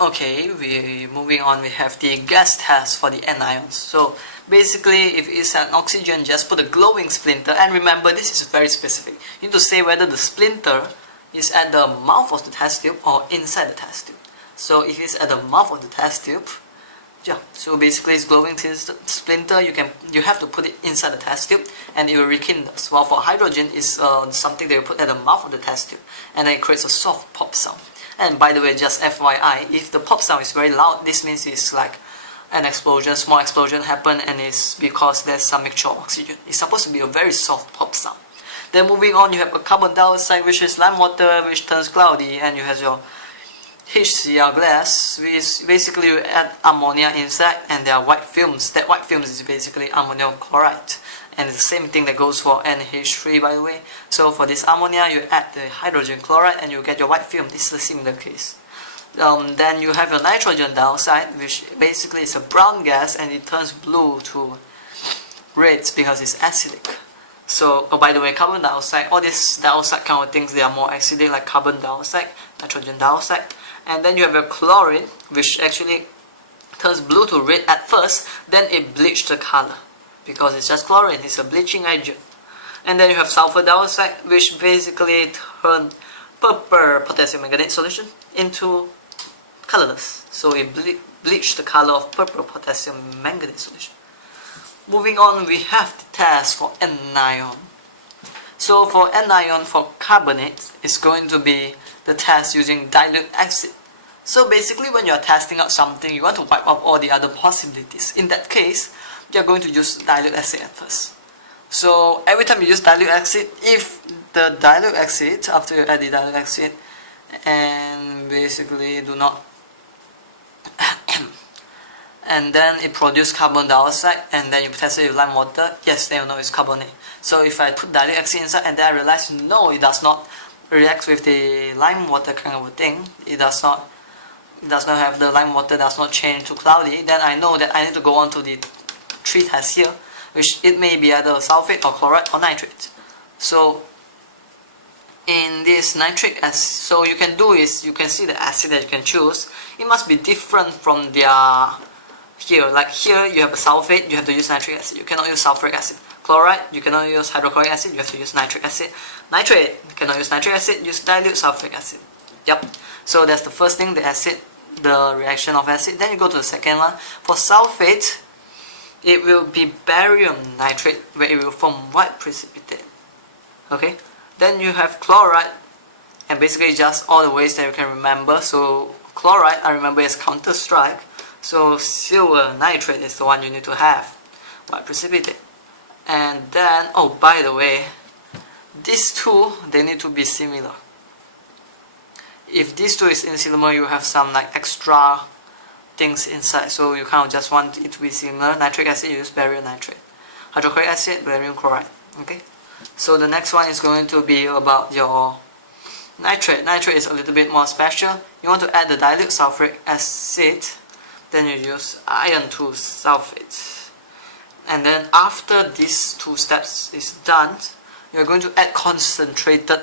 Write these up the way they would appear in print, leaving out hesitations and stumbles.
Okay, we moving on. We have the gas test for the anions. So basically, if it's an oxygen, just put a glowing splinter. And remember, this is very specific. You need to say whether the splinter is at the mouth of the test tube or inside the test tube. So if it's at the mouth of the test tube, yeah. So basically, it's glowing splinter. You have to put it inside the test tube, and it will rekindle. While for hydrogen, is something they will put at the mouth of the test tube, and then it creates a soft pop sound. And by the way, just FYI, if the pop sound is very loud, this means it's like an explosion, small explosion happened, and it's because there's some mixture of oxygen. It's supposed to be a very soft pop sound. Then moving on, you have a carbon dioxide, which is lime water, which turns cloudy, and you have your HCl gas, which basically you add ammonia inside, and there are white films. That white films is basically ammonium chloride. And it's the same thing that goes for NH3, by the way. So for this ammonia, you add the hydrogen chloride and you get your white film. This is a similar case. Then you have your nitrogen dioxide, which basically is a brown gas, and it turns blue to red because it's acidic. So, oh, by the way, carbon dioxide, all these dioxide kind of things, they are more acidic, like carbon dioxide, nitrogen dioxide. And then you have your chlorine, which actually turns blue to red at first, then it bleaches the color. Because it's just chlorine, it's a bleaching agent. And then you have sulfur dioxide, which basically turns purple potassium manganate solution into colorless. So it bleaches the color of purple potassium manganate solution. Moving on, we have the test for anion. So for anion, for carbonate, it's going to be the test using dilute acid. So basically, when you are testing out something, you want to wipe out all the other possibilities. In that case, you're going to use dilute acid at first. So every time you use dilute acid, if the dilute acid, after you add the dilute acid, and basically do not and then it produces carbon dioxide, and then you test it with lime water, yes, then you know it's carbonate. So if I put dilute acid inside and then I realize no, it does not react with the lime water kind of a thing, it does not have the lime water, does not change to cloudy, then I know that I need to go on to the 3 tests here, which it may be either sulfate or chloride or nitrate. So in this nitric acid, so you can do is, you can see the acid that you can choose, it must be different from their here. Like here you have a sulfate, you have to use nitric acid, you cannot use sulfuric acid. Chloride, you cannot use hydrochloric acid, you have to use nitric acid. Nitrate, you cannot use nitric acid, use dilute sulfuric acid. Yep. So that's the first thing, the acid, the reaction of acid. Then you go to the second one. For sulfate, it will be barium nitrate, where it will form white precipitate. Okay. Then you have chloride, and basically just all the ways that you can remember. So chloride, I remember, is counter strike. So silver nitrate is the one you need to have, white precipitate. And then, oh, by the way, these two, they need to be similar. If these two is similar, you have some like extra things inside, so you kind of just want it to be similar. Nitric acid, you use barium nitrate. Hydrochloric acid, barium chloride. Okay. So the next one is going to be about your nitrate. Nitrate is a little bit more special. You want to add the dilute sulfuric acid, then you use iron 2 sulfate. And then after these 2 steps is done, you're going to add concentrated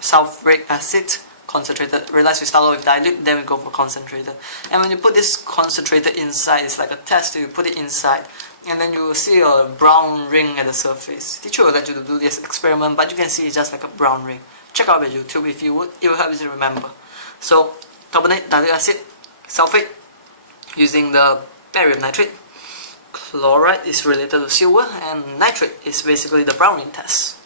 sulfuric acid. Concentrated. Realize we start off with dilute, then we go for concentrated. And when you put this concentrated inside, it's like a test. You put it inside, and then you will see a brown ring at the surface. Teacher will let you do this experiment, but you can see it's just like a brown ring. Check out on YouTube if you would. It will help you to remember. So carbonate, dilute acid, sulfate, using the barium nitrate. Chloride is related to silver, and nitrate is basically the brown ring test.